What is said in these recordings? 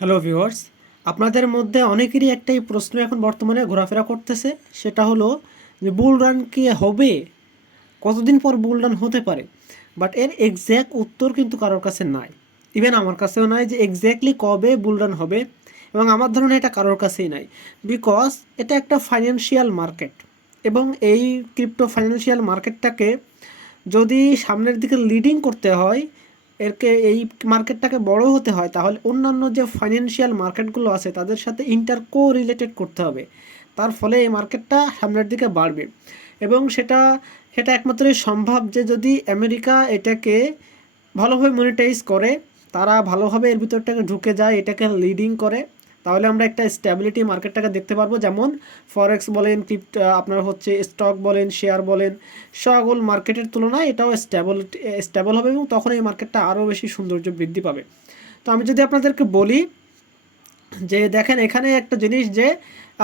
Hello viewers, আপনাদের মধ্যে অনেকেরই একটাই প্রশ্ন এখন বর্তমানে ঘোরাফেরা করতেছে। সেটা হলো যে বুল রান কি হবে, কতদিন পর বুল রান হতে পারে। বাট এর এক্স্যাক্ট উত্তর কিন্তু কারোর কাছে নাই, ইভেন আমার কাছেও নাই যে এক্স্যাক্টলি কবে বুল রান হবে। এবং আমার ধারণা এটা কারোর কাছেই নাই, বিকজ এটা একটা ফাইন্যান্সিয়াল মার্কেট। এবং এই ক্রিপ্টো ফাইন্যান্সিয়াল মার্কেটটাকে যদি সামনের দিকে লিডিং করতে হয়, এই মার্কেটটাকে বড় হতে হয়, তাহলে অন্যান্য যে ফাইন্যান্সিয়াল মার্কেটগুলো আছে তাদের সাথে কো রিলেটেড করতে হবে। তার ফলে এই মার্কেটটা সামনের দিকে বাড়বে। এবং সেটা সেটা একমাত্রই সম্ভব যে যদি আমেরিকা এটাকে ভালোভাবে মনিটাইজ করে, তারা ভালোভাবে এর ভিতরটাকে ঢুকে যায়, এটাকে লিডিং করে, তাহলে আমরা একটা স্ট্যাবিলিটি মার্কেটটাকে দেখতে পারবো। যেমন ফরেক্স বলেন, ক্রিপ্টো, আপনার হচ্ছে স্টক বলেন, শেয়ার বলেন, সকল মার্কেটের তুলনায় এটাও স্টেবল হবে এবং তখন এই মার্কেটটা আরও বেশি সৌন্দর্য বৃদ্ধি পাবে। তো আমি যদি আপনাদেরকে বলি যে দেখেন এখানে একটা জিনিস, যে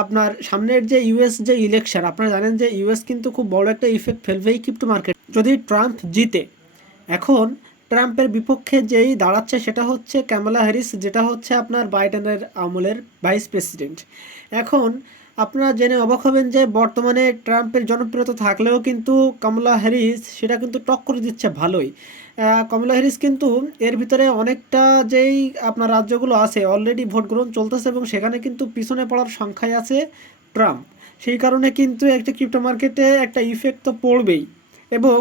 আপনার সামনের যে ইউএস যে ইলেকশন, আপনারা জানেন যে ইউএস কিন্তু খুব বড় একটা ইফেক্ট ফেলবে এই ক্রিপ্টো মার্কেট যদি ট্রাম্প জিতে। এখন ট্রাম্পের বিপক্ষে যেই দাঁড়াচ্ছে সেটা হচ্ছে ক্যামালা হ্যারিস, যেটা হচ্ছে আপনার বাইডেনের আমলের ভাইস প্রেসিডেন্ট। এখন আপনারা জেনে অবাক হবেন যে বর্তমানে ট্রাম্পের জনপ্রিয়তা থাকলেও কিন্তু কমলা হ্যারিস সেটা কিন্তু টক্কর দিচ্ছে ভালোই। কমলা হ্যারিস কিন্তু এর ভিতরে অনেকটা যেই আপনার রাজ্যগুলো আছে অলরেডি ভোট গ্রহণ চলতেছে এবং সেখানে কিন্তু পিছনে পড়ার সংখ্যায় আছে ট্রাম্প। সেই কারণে কিন্তু একটা ক্রিপ্টো মার্কেটে একটা ইফেক্ট তো পড়বেই। এবং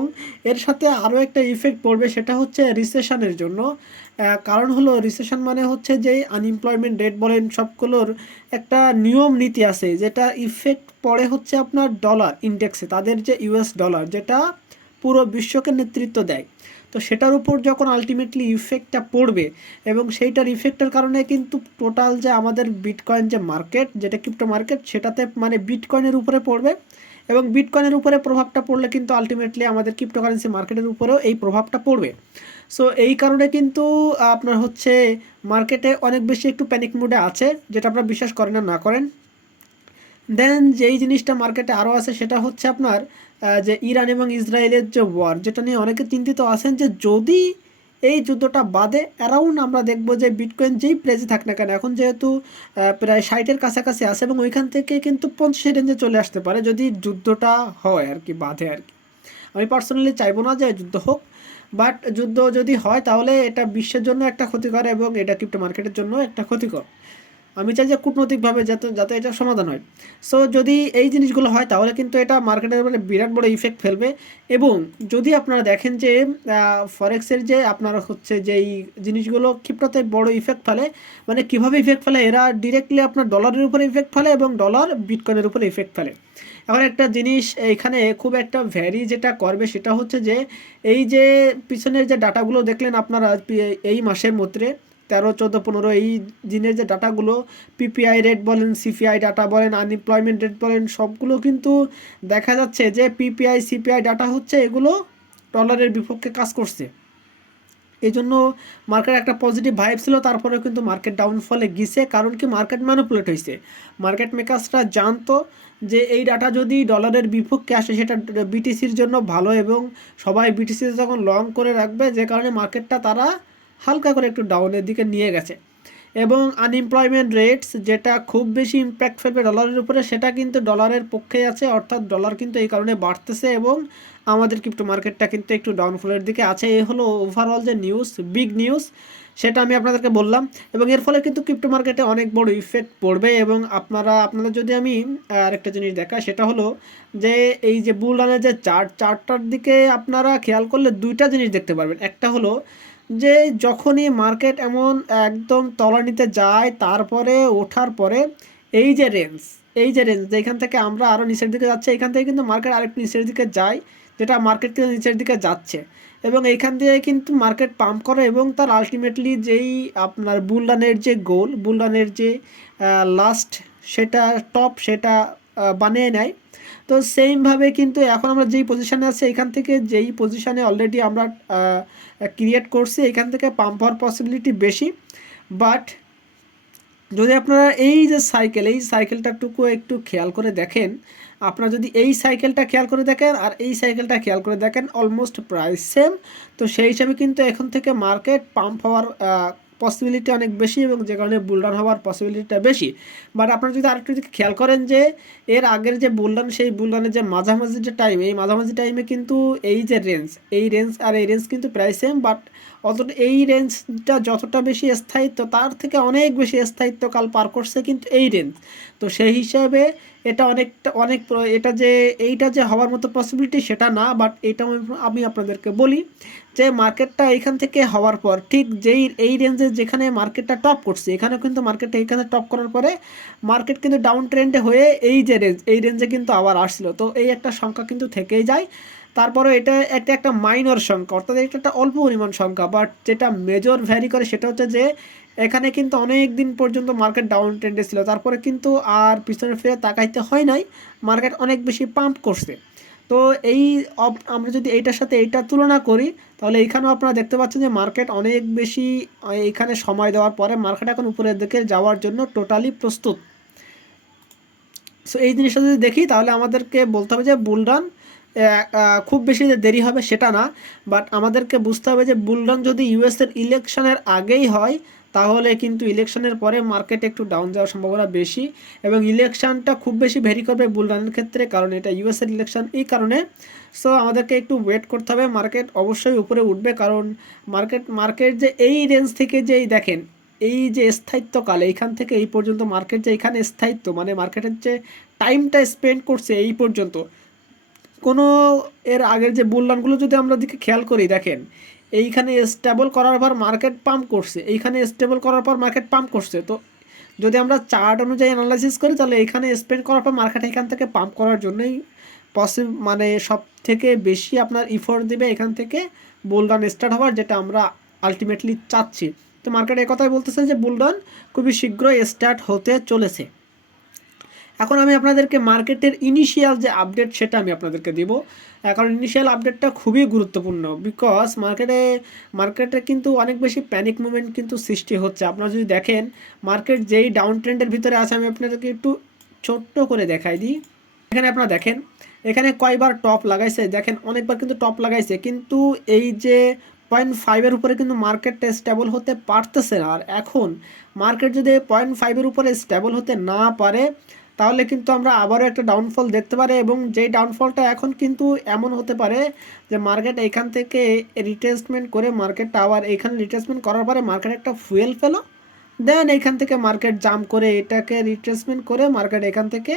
এর সাথে আরও একটা ইফেক্ট পড়বে, সেটা হচ্ছে রিসেশনের জন্য। কারণ হলো রিসেশন মানে হচ্ছে যে আনএমপ্লয়মেন্ট রেট বলেন, সবগুলোর একটা নিয়ম নীতি আছে যেটা ইফেক্ট পড়ে হচ্ছে আপনার ডলার ইন্ডেক্সে, তাদের যে ইউএস ডলার যেটা পুরো বিশ্বকে নেতৃত্ব দেয়। তো সেটার উপর যখন আলটিমেটলি ইফেক্টটা পড়বে এবং সেইটার ইফেক্টের কারণে কিন্তু টোটাল যে আমাদের বিটকয়েন যে মার্কেট, যেটা ক্রিপ্টো মার্কেট, সেটাতে মানে বিটকয়েনের উপরে পড়বে। এবং বিটকয়েনের উপরে প্রভাবটা পড়লে কিন্তু আলটিমেটলি আমাদের ক্রিপ্টোকারেন্সি মার্কেটের উপরেও এই প্রভাবটা পড়বে। সো এই কারণে কিন্তু আপনার হচ্ছে মার্কেটে অনেক বেশি একটু প্যানিক মুডে আছে, যেটা আপনারা বিশ্বাস করেন না না করেন। দেন যেই জিনিসটা মার্কেটে আরও আছে সেটা হচ্ছে আপনার যে ইরান এবং ইসরায়েলের যে ওয়ার, যেটা নিয়ে অনেকে চিন্তিত আছেন যে যদি এই যুদ্ধটা বাদে অ্যারাউন্ড আমরা দেখব যে বিটকয়েন যেই প্রাইসে থাক না কেন, এখন যেহেতু প্রায় 60-এর কাছাকাছি আছে এবং ওইখান থেকে কিন্তু 50 রেঞ্জে চলে আসতে পারে যদি যুদ্ধটা হয় আর কি, বাদে আর কি। আমি পার্সোনালি চাইবো না যে যুদ্ধ হোক, বাট যুদ্ধ যদি হয় তাহলে এটা বিশ্বের জন্য একটা ক্ষতিকর এবং এটা ক্রিপ্টো মার্কেটের জন্য একটা ক্ষতিকর। আমি চাই যে কূটনৈতিকভাবে যাতে যাতে এটা সমাধান হয়। সো যদি এই জিনিসগুলো হয় তাহলে কিন্তু এটা মার্কেটের মানে বিরাট বড় ইফেক্ট ফেলবে। এবং যদি আপনারা দেখেন যে ফরেক্সের যে আপনার হচ্ছে যেই জিনিসগুলো ক্ষিপ্রতে বড় ইফেক্ট ফেলে, মানে কীভাবে ইফেক্ট ফেলে, এরা ডিরেক্টলি আপনার ডলারের উপরে ইফেক্ট ফেলে এবং ডলার বিটকয়েনের উপরে ইফেক্ট ফেলে। এখন একটা জিনিস এইখানে খুব একটা ভ্যারি যেটা করবে সেটা হচ্ছে যে এই যে পিছনের যে ডাটাগুলো দেখলেন আপনারা এই মাসের মধ্যে 13, 14, 15 এই দিনের যে ডাটাগুলো, পিপিআই রেট বলেন, সিপিআই ডাটা বলেন, আনএমপ্লয়মেন্ট রেট বলেন, সবগুলো কিন্তু দেখা যাচ্ছে যে পিপিআই সিপিআই ডাটা হচ্ছে এগুলো ডলারের বিপক্ষে কাজ করছে। এই জন্য মার্কেট একটা পজিটিভ ভাইব ছিল, তারপরে কিন্তু মার্কেট ডাউনফলে গিয়েছে। কারণ কি, মার্কেট ম্যানিপুলেট হয়েছে। মার্কেট মেকার্সরা জানতো যে এই ডাটা যদি ডলারের বিপক্ষে আসে সেটা বিটিসির জন্য ভালো এবং সবাই বিটিসি যখন লং করে রাখবে, যে কারণে মার্কেটটা তারা হালকা করে একটু ডাউনের দিকে নিয়ে গেছে। এবং আনএমপ্লয়মেন্ট রেটস যেটা খুব বেশি ইম্প্যাক্ট ফেলবে ডলারের উপরে, সেটা কিন্তু ডলারের পক্ষেই আছে, অর্থাৎ ডলার কিন্তু এই কারণে বাড়তেছে এবং আমাদের ক্রিপ্টো মার্কেটটা কিন্তু একটু ডাউনফলের দিকে আছে। এই হলো ওভারঅল যে নিউজ, বিগ নিউজ, সেটা আমি আপনাদেরকে বললাম। এবং এর ফলে কিন্তু ক্রিপ্টো মার্কেটে অনেক বড় ইফেক্ট পড়বে। এবং আপনাদের যদি আমি আরেকটা জিনিস দেখা, সেটা হলো যে এই যে বুল রানের যে চার্টটার দিকে আপনারা খেয়াল করলে দুইটা জিনিস দেখতে পারবেন। একটা হলো যে যখনই মার্কেট এমন একদম তলানিতে যায়, তারপরে ওঠার পরে এই যে রেঞ্জ, যেখান থেকে আমরা আরও নিচের দিকে যাচ্ছে, এখান থেকে কিন্তু মার্কেট আরেকটু নিচের দিকে যায়, যেটা মার্কেট কিন্তু নিচের দিকে যাচ্ছে। এবং এইখান দিয়ে কিন্তু মার্কেট পাম্প করে এবং তার আলটিমেটলি যেই আপনার বুলরানের যে গোল, বুলরানের যে লাস্ট সেটা টপ, সেটা বানিয়ে নেয়। তো সেইমভাবে কিন্তু এখন আমরা যেই পজিশানে আছি, এখান থেকে যেই পজিশানে অলরেডি আমরা ক্রিয়েট করছি, এখান থেকে পাম্প হওয়ার পসিবিলিটি বেশি। বাট যদি আপনারা এই যে এই সাইকেলটাটুকু একটু খেয়াল করে দেখেন, আপনারা যদি এই সাইকেলটা খেয়াল করে দেখেন আর এই সাইকেলটা খেয়াল করে দেখেন, অলমোস্ট প্রাইস সেম। তো সেই হিসাবে কিন্তু এখন থেকে মার্কেট পাম্প হওয়ার পসিবিলিটি অনেক বেশি এবং যে কারণে বুলডাউন হওয়ার পসিবিলিটিটা বেশি। বাট আপনারা যদি আরেকটু যদি খেয়াল করেন যে এর আগের যে বুলডাউন, সেই বুলডাউনের যে মাঝামাঝি যে টাইম, এই মাঝামাঝি টাইমে কিন্তু এই যে রেঞ্জ, এই রেঞ্জ আর এই রেঞ্জ কিন্তু প্রায় সেম, বাট অতটা এই রেঞ্জটা যতটা বেশি স্থায়িত্ব তার থেকে অনেক বেশি স্থায়িত্বকাল পার করছে কিন্তু এই রেঞ্জ। তো সেই হিসাবে এটা এটা যে এইটা যে হওয়ার মতো পসিবিলিটি সেটা না, বাট এটা আমি আপনাদেরকে বলি যে মার্কেটটা এইখান থেকে হওয়ার পর ঠিক যেই এই রেঞ্জে যেখানে মার্কেটটা টপ করছে, এখানে কিন্তু মার্কেটটা এইখানে টপ করার পরে মার্কেট কিন্তু ডাউন ট্রেন্ডে হয়ে এই যে রেঞ্জ, এই রেঞ্জে কিন্তু আবার আসছিল। তো এই একটা সংখ্যা কিন্তু থেকেই যায়। তারপরে এটা একটা মাইনর সংখ্যা, অর্থাৎ এটা একটা অল্প পরিমাণ সংখ্যা, বাট যেটা মেজর ভ্যারি করে সেটা হচ্ছে যে এখানে কিন্তু অনেক দিন পর্যন্ত মার্কেট ডাউন ট্রেন্ডে ছিল, তারপরে কিন্তু আর পিছনে ফিরে তাকাইতে হয় নাই, মার্কেট অনেক বেশি পাম্প করছে। তো এই আমরা যদি এইটার সাথে এইটা তুলনা করি তাহলে এইখানেও আপনারা দেখতে পাচ্ছেন যে মার্কেট অনেক বেশি এইখানে সময় দেওয়ার পরে মার্কেট এখন উপরের দিকে যাওয়ার জন্য টোটালি প্রস্তুত। সো এই জিনিসটা যদি দেখি তাহলে আমাদেরকে বলতে হবে যে বুলরান খুব বেশি যে দেরি হবে সেটা না, বাট আমাদেরকে বুঝতে হবে যে বুলরান যদি ইউএসের ইলেকশনের আগেই হয় তাহলে কিন্তু ইলেকশনের পরে মার্কেট একটু ডাউন যাওয়ার সম্ভাবনা বেশি, এবং ইলেকশনটা খুব বেশি ভেরি করবে বুলরানের ক্ষেত্রে, কারণ এটা ইউএসের ইলেকশন এই কারণে। সো আমাদেরকে একটু ওয়েট করতে হবে, মার্কেট অবশ্যই উপরে উঠবে, কারণ মার্কেট যে এই রেঞ্জ থেকে যেই দেখেন এই যে স্থায়িত্বকাল এইখান থেকে এই পর্যন্ত মার্কেট যে এখানে স্থায়িত্ব মানে মার্কেটের যে টাইমটা স্পেন্ড করছে এই পর্যন্ত কোনো এর আগের যে বুলরানগুলো যদি আমরা দিকে খেয়াল করি, দেখেন এইখানে স্টেবল করার পর মার্কেট পাম্প করছে, এইখানে স্টেবল করার পর মার্কেট পাম্প করছে। তো যদি আমরা চার্ট অনুযায়ী অ্যানালাইসিস করি তাহলে এখানে স্পেন্ড করার পর মার্কেট এখান থেকে পাম্প করার জন্যই মানে সব থেকে বেশি আপনার ইফোর্ট দেবে এখান থেকে বুলরান স্টার্ট হওয়ার, যেটা আমরা আলটিমেটলি চাচ্ছি। তো মার্কেট একথাই বলতেছে যে বুলরান খুবই শীঘ্রই স্টার্ট হতে চলেছে। এখন আমি আপনাদেরকে মার্কেটের ইনিশিয়াল যে আপডেট সেটা আমি আপনাদেরকে দিব, কারণ ইনিশিয়াল আপডেটটা খুবই গুরুত্বপূর্ণ, বিকজ মার্কেটে কিন্তু অনেক বেশি প্যানিক মুভমেন্ট কিন্তু সৃষ্টি হচ্ছে। আপনারা যদি দেখেন মার্কেট যেই ডাউন ট্রেন্ডের ভিতরে আছে, আমি আপনাদেরকে একটু ছোট্ট করে দেখাই দিই। এখানে আপনারা দেখেন এখানে কয়বার টপ লাগাইছে, দেখেন অনেকবার কিন্তু টপ লাগাইছে, কিন্তু এই যে 0.5-এর উপরে কিন্তু মার্কেটটা স্টেবল হতে পারতেছে না। আর এখন মার্কেট যদি 0.5-এর উপরে স্টেবল হতে না পারে তাহলে কিন্তু আমরা আবারও একটা ডাউনফল দেখতে পারি, এবং যেই ডাউনফলটা এখন কিন্তু এমন হতে পারে যে মার্কেট এইখান থেকে রিট্রেসমেন্ট করে মার্কেটটা আবার এইখানে রিট্রেসমেন্ট করার পরে মার্কেট একটা ফুয়েল ফেলো, দেন এইখান থেকে মার্কেট জাম্প করে এটাকে রিট্রেসমেন্ট করে মার্কেট এখান থেকে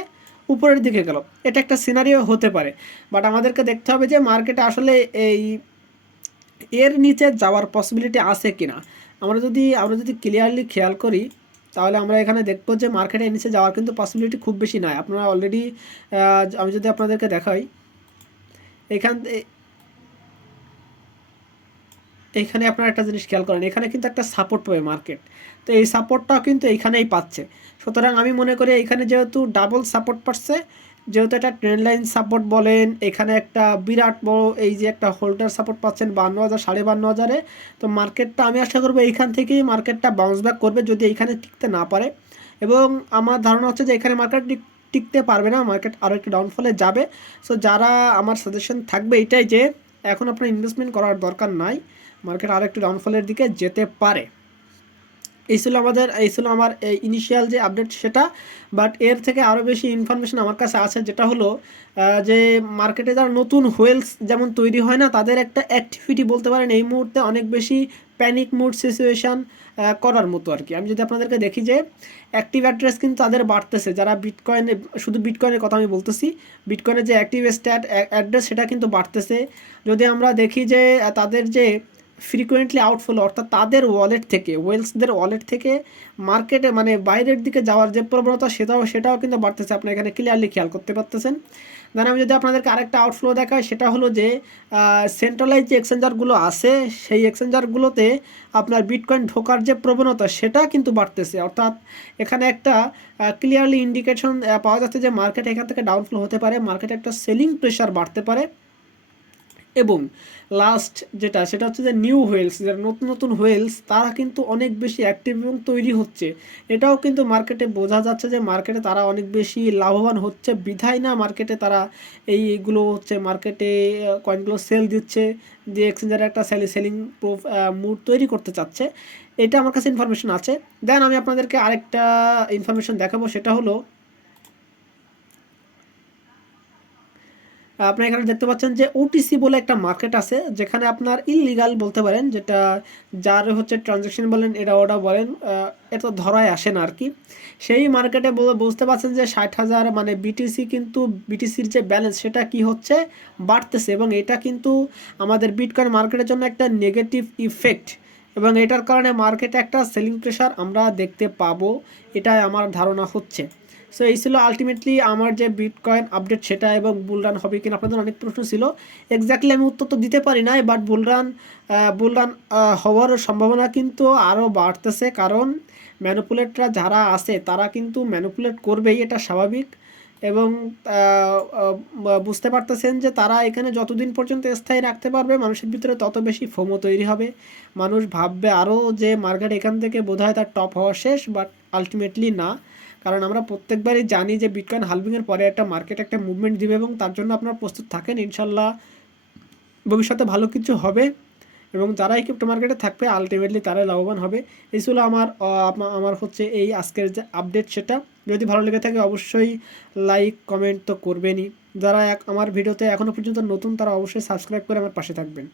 উপরের দিকে গেল। এটা একটা সিনারিও হতে পারে, বাট আমাদেরকে দেখতে হবে যে মার্কেটে আসলে এর নিচে যাওয়ার পসিবিলিটি আছে কিনা। আমরা যদি ক্লিয়ারলি খেয়াল করি তাহলে আমরা এখানে দেখবো যে মার্কেটের নিচে যাওয়ার কিন্তু পসিবিলিটি খুব বেশি নয়। আপনারা অলরেডি আমি যদি আপনাদেরকে দেখাই এইখানে আপনারা একটা জিনিস খেয়াল করেন, এখানে কিন্তু একটা সাপোর্ট পাবে মার্কেট, তো এই সাপোর্টটাও কিন্তু এইখানেই পাচ্ছে। সুতরাং আমি মনে করি এখানে যেহেতু ডাবল সাপোর্ট পাচ্ছে, যেহেতু একটা ট্রেন্ড লাইন সাপোর্ট বলেন, এখানে একটা বিরাট বড় এই যে একটা হোল্ডার সাপোর্ট পাচ্ছেন 52,000 52,500-এ, তো মার্কেটটা আমি আশা করবো এইখান থেকেই মার্কেটটা বাউন্স ব্যাক করবে যদি এইখানে টিকতে না পারে, এবং আমার ধারণা হচ্ছে যে এখানে মার্কেট টিকতে পারবে না, মার্কেট আরও একটু ডাউনফলে যাবে। সো যারা আমার সাজেশন থাকবে এটাই যে এখন আপনার ইনভেস্টমেন্ট করার দরকার নাই, মার্কেট আরও একটু ডাউনফলের দিকে যেতে পারে। এই ছিল আমার ইনিশিয়াল যে আপডেট সেটা, বাট এর থেকে আরও বেশি ইনফরমেশন আমার কাছে আছে, যেটা হলো যে মার্কেটে যারা নতুন হোয়েলস যেমন তৈরি হয় না, তাদের একটা অ্যাক্টিভিটি বলতে পারেন এই মুহূর্তে অনেক বেশি প্যানিক মুড সিচুয়েশান করার মতো আর কি। আমি যদি আপনাদেরকে দেখি যে অ্যাক্টিভ অ্যাড্রেস কিন্তু তাদের বাড়তেছে, যারা বিটকয়েনে, শুধু বিটকয়েনের কথা আমি বলতেছি, বিটকয়েনের যে অ্যাক্টিভ অ্যাড্রেস সেটা কিন্তু বাড়তেছে। যদি আমরা দেখি যে তাদের যে ফ্রিকোয়েন্টলি আউটফ্লো, অর্থাৎ তাদের ওয়ালেট থেকে, ওয়েলসদের ওয়ালেট থেকে মার্কেটে মানে বাইরের দিকে যাওয়ার যে প্রবণতা সেটাও কিন্তু বাড়তেছে, আপনি এখানে ক্লিয়ারলি খেয়াল করতে পারতেছেন। দেন আমি যদি আপনাদেরকে আরেকটা আউটফ্লো দেখাই, সেটা হলো যে সেন্ট্রালাইজ যে এক্সচেঞ্জারগুলো আছে সেই এক্সচেঞ্জারগুলোতে আপনার বিটকয়েন ঢোকার যে প্রবণতা সেটা কিন্তু বাড়তেছে, অর্থাৎ এখানে একটা ক্লিয়ারলি ইন্ডিকেশন পাওয়া যাচ্ছে যে মার্কেট এখান থেকে ডাউনফ্লো হতে পারে, মার্কেটে একটা সেলিং প্রেশার বাড়তে পারে। এবং লাস্ট যেটা সেটা হচ্ছে যে নিউ হোয়েলস, যারা নতুন নতুন হোয়েলস তারা কিন্তু অনেক বেশি অ্যাক্টিভ এবং তৈরি হচ্ছে। এটাও কিন্তু মার্কেটে বোঝা যাচ্ছে যে মার্কেটে তারা অনেক বেশি লাভবান হচ্ছে, বিধায় না মার্কেটে তারা এইগুলো হচ্ছে মার্কেটে কয়েনগুলো সেল দিচ্ছে, দিয়ে এক্সচেঞ্জারে একটা সেলিং প্রুফ মুড তৈরি করতে চাচ্ছে। এটা আমার কাছে ইনফরমেশন আছে। দেন আমি আপনাদেরকে আরেকটা ইনফরমেশন দেখাবো, সেটা হলো আপনি এখানে দেখতে পাচ্ছেন যে ওটিসি বলে একটা মার্কেট আছে, যেখানে আপনার ইললিগাল বলতে পারেন, যেটা যার হচ্ছে ট্রানজ্যাকশন বলেন এটা ওটা বলেন, এত ধরায় আসে না আর কি। সেই মার্কেটে বুঝতে পারছেন যে 60,000 মানে বিটিসি, কিন্তু বিটিসির যে ব্যালেন্স সেটা কি হচ্ছে বাড়তেছে, এবং এটা কিন্তু আমাদের বিটকয়েন মার্কেটের জন্য একটা নেগেটিভ ইফেক্ট, এবং এটার কারণে মার্কেটে একটা সেলিং প্রেশার আমরা দেখতে পাবো, এটাই আমার ধারণা হচ্ছে। সো এই ছিল আলটিমেটলি আমার যে বিটকয়েন আপডেট সেটা, এবং বুলরান হবে কিনা আপনাদের অনেক প্রশ্ন ছিল। এক্স্যাক্টলি আমি উত্তর তো দিতে পারি না, বাট বুলরান হওয়ার সম্ভাবনা কিন্তু আরও বাড়তেছে, কারণ ম্যানুপুলেটরা যারা আছে তারা কিন্তু ম্যানুপুলেট করবেই, এটা স্বাভাবিক। এবং বুঝতে পারতেছেন যে তারা এখানে যতদিন পর্যন্ত স্থায়ী রাখতে পারবে মানুষের ভিতরে তত বেশি ফোমো তৈরি হবে, মানুষ ভাববে আরও যে মার্কেট এখান থেকে বোধহয় তার টপ হওয়া শেষ, বাট আলটিমেটলি না। কারণ আমরা প্রত্যেকবারই জানি যে বিটকয়েন হালভিংয়ের পরে একটা মার্কেট একটা মুভমেন্ট দিবে, এবং তার জন্য আপনারা প্রস্তুত থাকেন, ইনশাল্লাহ ভবিষ্যতে ভালো কিছু হবে, এবং যারাই ক্রিপ্টো মার্কেটে থাকবে আলটিমেটলি তারাই লাভবান হবে। এই ছিল আমার হচ্ছে এই আজকের যে আপডেট সেটা। যদি ভালো লেগে থাকে অবশ্যই লাইক কমেন্ট তো করবেনই, যারা আমার ভিডিওতে এখনও পর্যন্ত নতুন তারা অবশ্যই সাবস্ক্রাইব করে আমার পাশে থাকবেন।